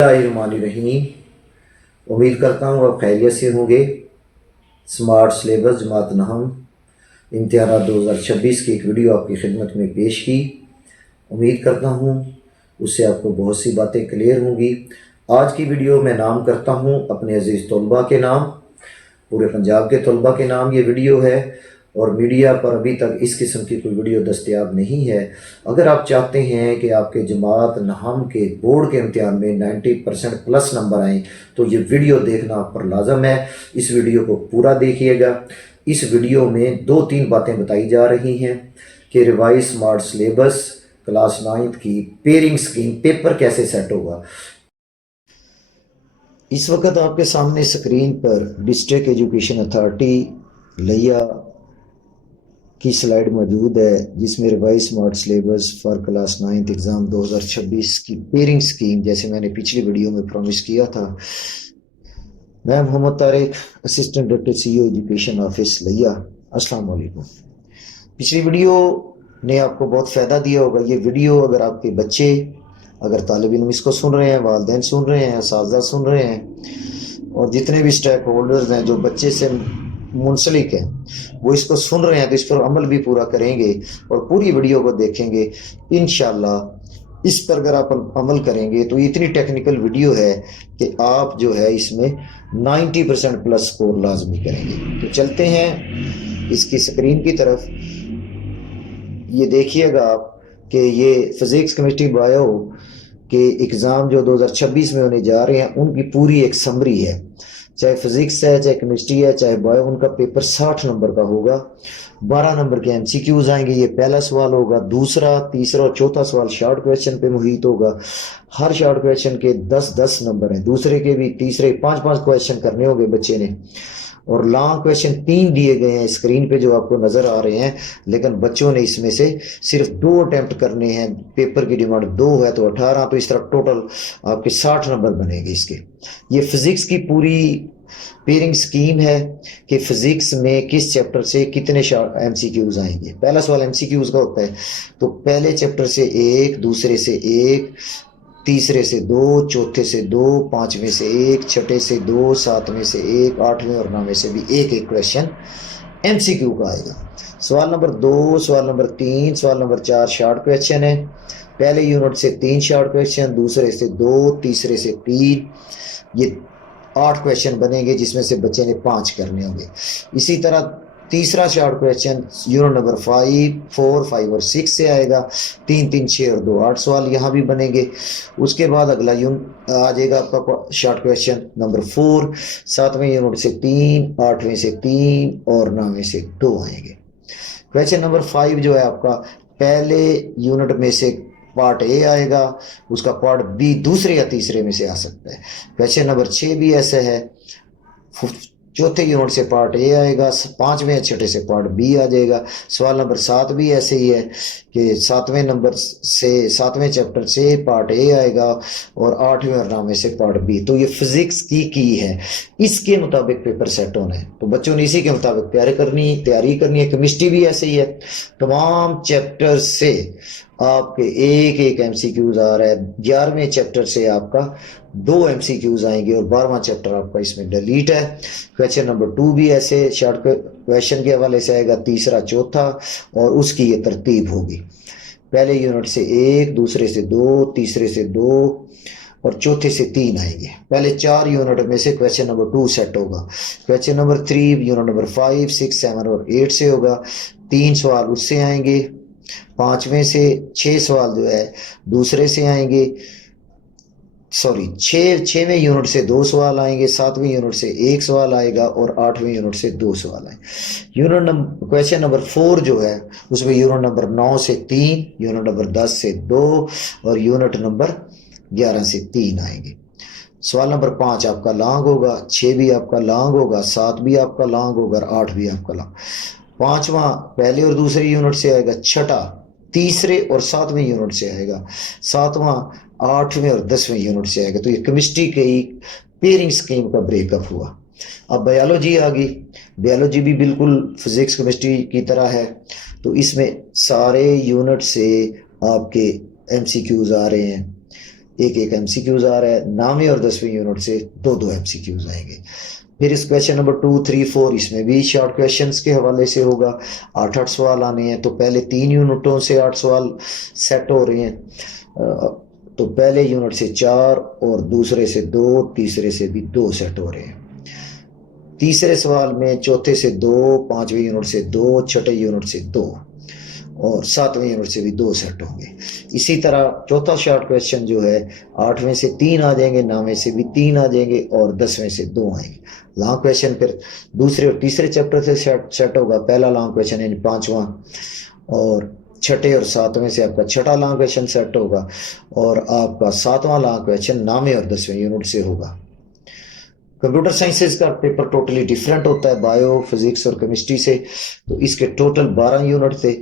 रहीम। उम्मीद करता हूँ आप खैरियत से होंगे। स्मार्ट सिलेबस जमात नहम इम्तिहानात 2026 की एक वीडियो आपकी खिदमत में पेश की। उम्मीद करता हूँ उससे आपको बहुत सी बातें क्लियर होंगी। आज की वीडियो मैं नाम करता हूँ अपने अजीज़ तलबा के नाम, पूरे पंजाब के तलबा के नाम ये वीडियो है और मीडिया पर अभी तक इस किस्म की कोई वीडियो दस्तयाब नहीं है। अगर आप चाहते हैं कि आपके जमात नहम के बोर्ड के इम्तिहान में 90% प्लस नंबर आएँ तो ये वीडियो देखना आप पर लाजम है। इस वीडियो को पूरा देखिएगा। इस वीडियो में 2-3 बातें बताई जा रही हैं कि revise smart syllabus class 9th की पेयरिंग स्कीम पेपर कैसे सेट होगा। इस वक्त आपके सामने स्क्रीन पर डिस्ट्रिक्ट एजुकेशन अथॉरिटी लिया की स्लाइड मौजूद है जिसमें revise smart syllabus for class 9th exam 2026 की पेयरिंग स्कीम, जैसे मैंने पिछली वीडियो में प्रॉमिस किया था। मैं Mohammad Tariq, assistant director CEO education office लिया। अस्सलाम वालेकुम। पिछली वीडियो ने आपको बहुत फ़ायदा दिया होगा। ये वीडियो अगर आपके बच्चे, अगर तालिब इल्म इसको सुन रहे हैं, वालिदैन सुन रहे हैं, असातिज़ा सुन रहे हैं और जितने भी स्टेक होल्डर्स हैं जो बच्चे से मुंसलिक हैं वो इसको सुन रहे हैं तो इस पर अमल भी पूरा करेंगे और पूरी वीडियो को देखेंगे। इंशाल्लाह इस पर अगर आप अमल करेंगे तो इतनी टेक्निकल वीडियो है कि आप जो है इसमें 90% प्लस स्कोर लाजमी करेंगे। तो चलते हैं इसकी स्क्रीन की तरफ। ये देखिएगा आप कि ये फिज़िक्स केमिस्ट्री बायो के एग्ज़ाम जो 2026 में होने जा रहे हैं उनकी पूरी एक समरी है। चाहे फिज़िक्स है, चाहे केमिस्ट्री है, चाहे बायो, उनका पेपर 60 नंबर का होगा। 12 नंबर के MCQs आएंगे। ये पहला सवाल होगा, दूसरा, तीसरा और चौथा सवाल शॉर्ट क्वेश्चन पे मुहित होगा। हर शॉर्ट क्वेश्चन के 10-10 नंबर हैं। दूसरे के भी, तीसरे 5-5 क्वेश्चन करने होंगे बच्चे ने। और लॉन्ग क्वेश्चन 3 दिए गए हैं स्क्रीन पे जो आपको नज़र आ रहे हैं, लेकिन बच्चों ने इसमें से सिर्फ 2 अटेम्प्ट करने हैं। पेपर की डिमांड 2 है तो 18, तो इस तरह टोटल आपके 60 नंबर बनेंगे इसके। ये फिज़िक्स की पूरी पेयरिंग स्कीम है कि फिज़िक्स में किस चैप्टर से कितने MCQs आएंगे। पहला सवाल MCQs का होता है तो पहले चैप्टर से 1, दूसरे से 1, तीसरे से 2, चौथे से 2, पांचवें से 1, छठे से 2, सातवें से 1, आठवें और नौवें से भी एक एक क्वेश्चन MCQ का आएगा। सवाल नंबर 2, सवाल नंबर 3, सवाल नंबर 4 शॉर्ट क्वेश्चन है। पहले यूनिट से 3 शॉर्ट क्वेश्चन, दूसरे से 2, तीसरे से 3, ये 8 क्वेश्चन बनेंगे जिसमें से बच्चे ने 5 करने होंगे। इसी तरह तीसरा शॉर्ट क्वेश्चन यूनिट नंबर 5, 4, 5 और 6 से आएगा। 3, 3, 6 और 2, 8 सवाल यहाँ भी बनेंगे। उसके बाद अगला यूनिट आ जाएगा आपका शॉर्ट क्वेश्चन नंबर 4, 7वें यूनिट से 3, 8वें से 3 और 9वें से 2 आएंगे। क्वेश्चन नंबर 5 जो है आपका पहले यूनिट में से पार्ट ए आएगा, उसका पार्ट बी दूसरे या तीसरे में से आ सकता है। क्वेश्चन नंबर 6 भी ऐसे है, चौथे यूनिट से पार्ट ए आएगा, 5वें या छठे से पार्ट बी आ जाएगा। सवाल नंबर 7 भी ऐसे ही है कि 7वें नंबर से 7वें चैप्टर से पार्ट ए आएगा और 8वें और 9वें से पार्ट बी। तो ये फिजिक्स की है, इसके मुताबिक पेपर सेट होना है तो बच्चों ने इसी के मुताबिक तैयारी करनी है। केमिस्ट्री भी ऐसे ही है, तमाम चैप्टर से आपके एक एक MCQs आ रहा है। 11वें चैप्टर से आपका 2 MCQs आएंगे और 12वां चैप्टर आपका इसमें डिलीट है। क्वेश्चन नंबर 2 भी ऐसे शॉर्ट क्वेश्चन के हवाले से आएगा, तीसरा, चौथा और उसकी ये तरतीब होगी। पहले यूनिट से 1, दूसरे से 2, तीसरे से 2 और चौथे से 3 आएंगे। पहले 4 यूनिट में से क्वेश्चन नंबर 2 सेट होगा। क्वेश्चन नंबर 3 यूनिट नंबर 5, 6, 7 और 8 से होगा। 3 सवाल उससे आएंगे। 5वें से 6 सवाल जो है दूसरे से आएंगे। सॉरी, 6वें यूनिट से 2 सवाल आएंगे, 7वें यूनिट से 1 सवाल आएगा और 8वें यूनिट से 2 सवाल आएंगे। यूनिट नंबर क्वेश्चन नंबर 4 जो है उसमें यूनिट नंबर 9 से 3, यूनिट नंबर 10 से 2 और यूनिट नंबर 11 से 3 आएंगे। सवाल नंबर 5 आपका लॉन्ग होगा, 6 भी आपका लॉन्ग होगा, 7 भी आपका लॉन्ग होगा और 8 भी आपका लॉन्ग। 5वां पहले और दूसरे यूनिट से आएगा, छठा तीसरे और 7वें यूनिट से आएगा, 7वां 8वें और 10वें यूनिट से आएगा। तो ये केमिस्ट्री की पेयरिंग स्कीम का ब्रेकअप हुआ। अब बायोलॉजी आ गई। बायोलॉजी भी बिल्कुल फिजिक्स केमिस्ट्री की तरह है तो इसमें सारे यूनिट से आपके MCQs आ रहे हैं। एक एक एमसीक्यूज आ रहा है। 9वीं और 10वीं यूनिट से दो दो एमसीक्यूज आएंगे। फिर इस क्वेश्चन नंबर 2, 3, 4 इसमें भी शॉर्ट क्वेश्चंस के हवाले से होगा। 8-8 सवाल आने हैं। तो पहले 3 यूनिटों से 8 सवाल सेट हो रहे हैं। तो पहले यूनिट से 4 और दूसरे से 2, तीसरे से भी 2 सेट हो रहे हैं। तीसरे सवाल में चौथे से 2, 5वीं यूनिट से 2, छठे यूनिट से 2 और 7वीं यूनिट से भी 2 सेट होंगे। इसी तरह चौथा शॉर्ट क्वेश्चन जो है 8वें से 3 आ जाएंगे, 9वें से भी 3 आ जाएंगे और 10वें से 2 आएंगे। लॉन्ग क्वेश्चन फिर दूसरे और तीसरे चैप्टर से सेट होगा। पहला लॉन्ग क्वेश्चन यानी 5वां, और छठे और 7वें से आपका छठा लॉन्ग क्वेश्चन सेट होगा, और आपका 7वां लॉन्ग क्वेश्चन 9वें और 10वें यूनिट से होगा। कंप्यूटर साइंसेज का पेपर टोटली डिफरेंट होता है बायो, फिजिक्स और केमिस्ट्री से। तो इसके टोटल 12 यूनिट थे,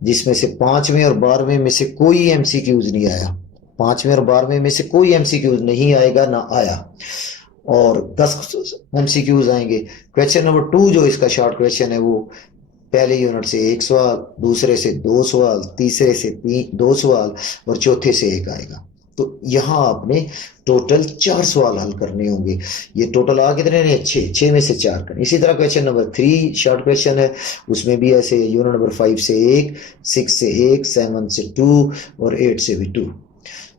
जिसमें से 5वें और 12वें में से कोई एमसीक्यूज नहीं आया। 5वें और 12वें में से कोई एमसीक्यूज नहीं आएगा, ना आया, और 10 एमसीक्यूज आएंगे। क्वेश्चन नंबर 2 जो इसका शॉर्ट क्वेश्चन है वो पहले यूनिट से 1 सवाल, दूसरे से 2 सवाल, तीसरे से 2 सवाल और चौथे से 1 आएगा। तो यहाँ आपने टोटल 4 सवाल हल करने होंगे। ये टोटल आ कितने ने? 6 में से 4 करने। इसी तरह क्वेश्चन नंबर 3 शॉर्ट क्वेश्चन है, उसमें भी ऐसे यूनिट नंबर 5 से 1, 6 से 1, 7 से 2 और 8 से भी 2।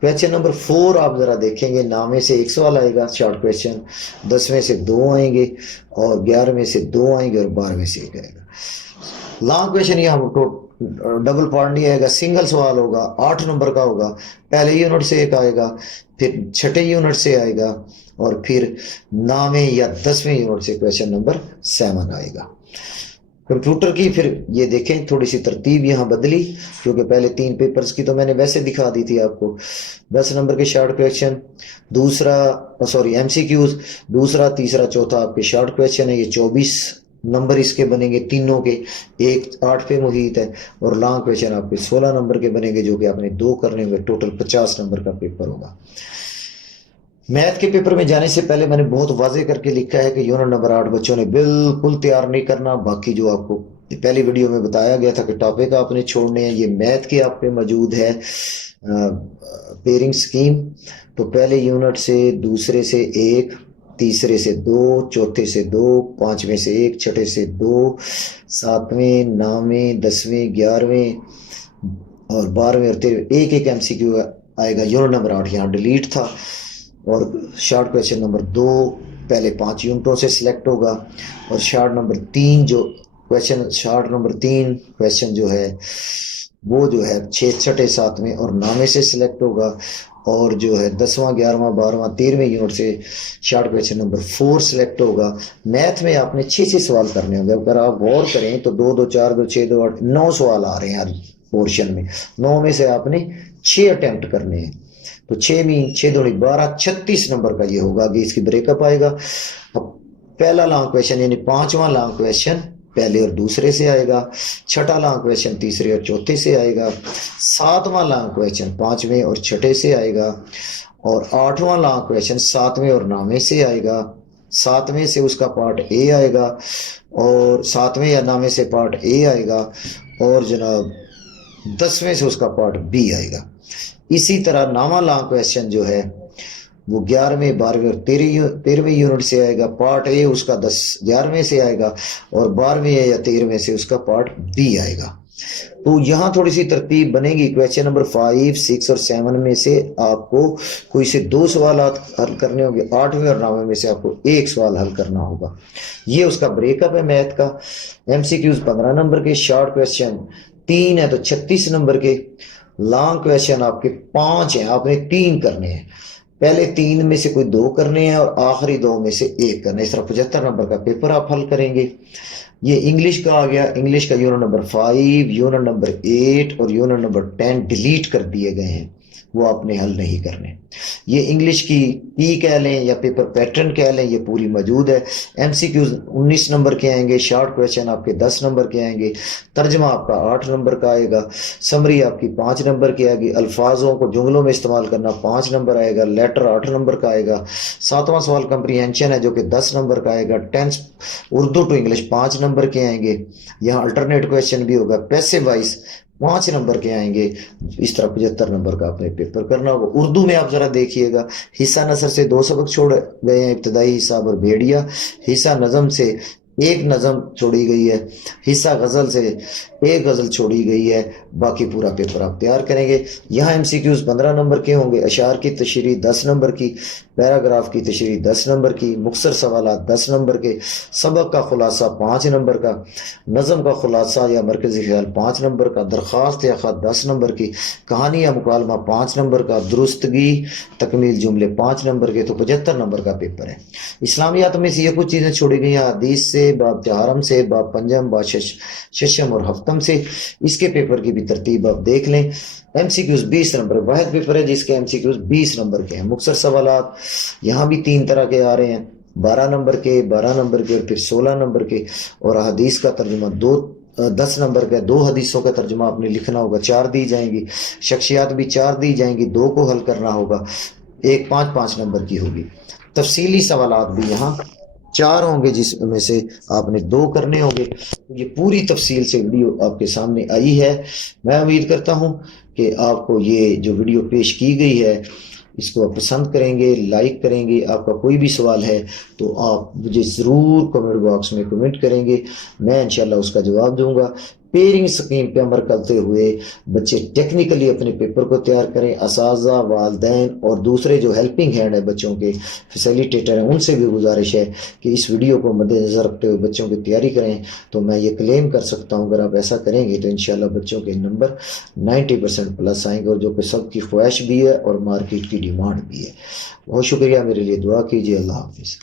क्वेश्चन नंबर 4 आप जरा देखेंगे, 9वें से 1 सवाल आएगा शॉर्ट क्वेश्चन, 10वें से 2 आएंगे और 11वें से 2 आएंगे और 12वें से 1 आएगा। लॉन्ग क्वेश्चन यहाँ डबल पार्ट नहीं आएगा, सिंगल सवाल होगा, 8 नंबर का होगा। पहले यूनिट से 1 आएगा, फिर छठे यूनिट से आएगा और फिर 9वें या 10वें यूनिट से क्वेश्चन नंबर 7 आएगा। कंप्यूटर की फिर ये देखें थोड़ी सी तरतीब यहाँ बदली, क्योंकि पहले 3 पेपर्स की तो मैंने वैसे दिखा दी थी आपको। 10 नंबर के शॉर्ट क्वेश्चन, एमसीक्यूज, दूसरा, तीसरा, चौथा आपके शॉर्ट क्वेश्चन है। ये 24 नंबर इसके बनेंगे तीनों के, एक 8 पे मुहित है, और लॉन्ग क्वेश्चन आपके 16 नंबर के बनेंगे, जो कि आपने 2 करने होंगे। टोटल 50 नंबर का पेपर होगा। मैथ के पेपर में जाने से पहले मैंने बहुत वाजे करके लिखा है कि यूनिट नंबर 8 बच्चों ने बिल्कुल तैयार नहीं करना। बाकी जो आपको पहली वीडियो में बताया गया था कि टॉपिक आपने छोड़ने हैं, ये मैथ के आप पे मौजूद है। पेयरिंग स्कीम, तो पहले यूनिट से, दूसरे से 1, तीसरे से 2, चौथे से 2, 5वें से 1, छठे से 2, 7वें, 9वें, 10वें, 11वें और 12वें और 13वें एक एक एमसीक्यू आएगा। यूनिट नंबर 8 यहाँ डिलीट था। और शॉर्ट क्वेश्चन नंबर 2 पहले 5 यूनिटों से सिलेक्ट होगा, और शॉर्ट नंबर 3 क्वेश्चन जो है वो जो है 6, छठे, 7वें और 9वें से सिलेक्ट होगा। और जो है 10वां, 11वां, 12वां, 13वें यूनिट से शॉर्ट क्वेश्चन नंबर 4 सिलेक्ट होगा। मैथ में आपने 6 सवाल करने होंगे। अगर आप गौर करें तो 2, 2, 4, 2, 6, 2, 8, 9 सवाल आ रहे हैं हर पोर्शन में। 9 में से आपने 6 अटेम्प्ट करने हैं। तो 6 में 6 दूनी 12, 36 नंबर का ये होगा। आगे इसकी ब्रेकअप आएगा। अब पहला लॉन्ग क्वेश्चन यानी 5वां लॉन्ग क्वेश्चन पहले और दूसरे से आएगा। छठा लॉन्ग क्वेश्चन तीसरे और चौथे से आएगा। 7वां लॉन्ग क्वेश्चन 5वें और छठे से आएगा। और 8वां लॉन्ग क्वेश्चन 7वें और 9वें से आएगा। 7वें से उसका पार्ट ए आएगा, और 7वें या 9वें से पार्ट ए आएगा, और जनाब 10वें से उसका पार्ट बी आएगा। इसी तरह 9वां लॉन्ग क्वेश्चन जो है वो 11वें, 12वें और 13वें यूनिट से आएगा। पार्ट ए उसका 11वें से आएगा, और 12वें या 13वें से उसका पार्ट बी आएगा। तो यहाँ थोड़ी सी तरतीब बनेगी। क्वेश्चन नंबर 5, 6 और 7 में से आपको कोई से 2 सवाल हल करने होंगे। 8वें और 9वें में से आपको 1 सवाल हल करना होगा। ये उसका ब्रेकअप है मैथ का। एमसीक्यूज 15 नंबर के, शॉर्ट क्वेश्चन 3 है तो 36 नंबर के, लॉन्ग क्वेश्चन आपके 5 हैं, आपने 3 करने हैं। पहले 3 में से कोई 2 करने हैं और आखिरी 2 में से 1 करना है। इस तरह 75 नंबर का पेपर आप हल करेंगे। ये इंग्लिश का आ गया। इंग्लिश का यूनिट नंबर 5, यूनिट नंबर 8 और यूनिट नंबर 10 डिलीट कर दिए गए हैं, वो आपने हल नहीं करने। ये इंग्लिश की पी कह लें या पेपर पैटर्न कह लें, ये पूरी मौजूद है। एमसीक्यूज 19 नंबर के आएंगे, शॉर्ट क्वेश्चन आपके 10 नंबर के आएंगे, तर्जमा आपका 8 नंबर का आएगा, समरी आपकी 5 नंबर की आएगी, अल्फाजों को जुमलों में इस्तेमाल करना 5 नंबर आएगा, लेटर 8 नंबर का आएगा। 7वां सवाल कंप्रीहेंशन है जो कि 10 नंबर का आएगा। Tense Urdu to English 5 number के आएंगे। यहाँ अल्टरनेट क्वेश्चन भी होगा। पैसिव वॉइस 5 नंबर के आएंगे। इस तरह 75 नंबर का आपने पेपर करना होगा। उर्दू में आप जरा देखिएगा, हिस्सा नसर से 2 सबक छोड़ गए हैं, इब्तदाई हिसाब और भेड़िया। हिस्सा नज़म से 1 नज़म छोड़ी गई है, हिस्सा गज़ल से 1 गज़ल छोड़ी गई है। बाकी पूरा पेपर आप तैयार करेंगे। यहाँ एमसीक्यूज 15 नंबर के होंगे, अशार की तशरीह 10 नंबर की, पैराग्राफ की तशरीह 10 नंबर की, मुख्तसर सवालात 10 नंबर के, सबक का खुलासा 5 नंबर का, नज़म का खुलासा या मरकज़ी ख्याल 5 नंबर का, दरख्वास्त या ख़त 10 नंबर की, कहानी या मुकालमा 5 नंबर का, दुरुस्तगी तकमील जुमले 5 नंबर के। तो 75 नंबर का पेपर है। इस्लामियात में से ये कुछ चीज़ें छोड़ी गई हैं, हदीस से, बाब चहारम से, बाब पंजम, बाब शशम और हफ्तम से। इसके पेपर की भी तरतीब आप देख लें। एमसीक्यूज 20 नंबर, वाहिद पेपर है जिसके एमसीक्यूज 20 नंबर के हैं। मुख्तसर सवालात यहाँ भी 3 तरह के आ रहे हैं, 12 नंबर के, 12 नंबर के और फिर 16 नंबर के। और हदीस का तर्जुमा 10 नंबर का, 2 हदीसों का तर्जुमा आपने लिखना होगा, 4 दी जाएंगी। शख्सियात भी 4 दी जाएंगी, 2 को हल करना होगा, एक 5-5 नंबर की होगी। तफसीली सवालात भी यहाँ 4 होंगे जिसमें से आपने 2 करने होंगे। ये पूरी तफसील से वीडियो आपके सामने आई है। मैं उम्मीद करता हूँ कि आपको ये जो वीडियो पेश की गई है इसको आप पसंद करेंगे, लाइक करेंगे। आपका कोई भी सवाल है तो आप मुझे ज़रूर कमेंट बॉक्स में कमेंट करेंगे, मैं इंशाल्लाह उसका जवाब दूंगा। पेयरिंग स्कीम पे अमल करते हुए बच्चे टेक्निकली अपने पेपर को तैयार करें। असातिज़ा, वालिदैन और दूसरे जो हेल्पिंग हैंड है बच्चों के, फैसिलिटेटर हैं, उनसे भी गुजारिश है कि इस वीडियो को मद्देनज़र रखते हुए बच्चों की तैयारी करें। तो मैं ये क्लेम कर सकता हूँ अगर आप ऐसा करेंगे तो इंशाल्लाह बच्चों के नंबर 90% प्लस आएंगे, और जो कि सबकी ख्वाहिश भी है और मार्केट की डिमांड भी है। बहुत शुक्रिया, मेरे लिए दुआ कीजिए। अल्लाह हाफिज़।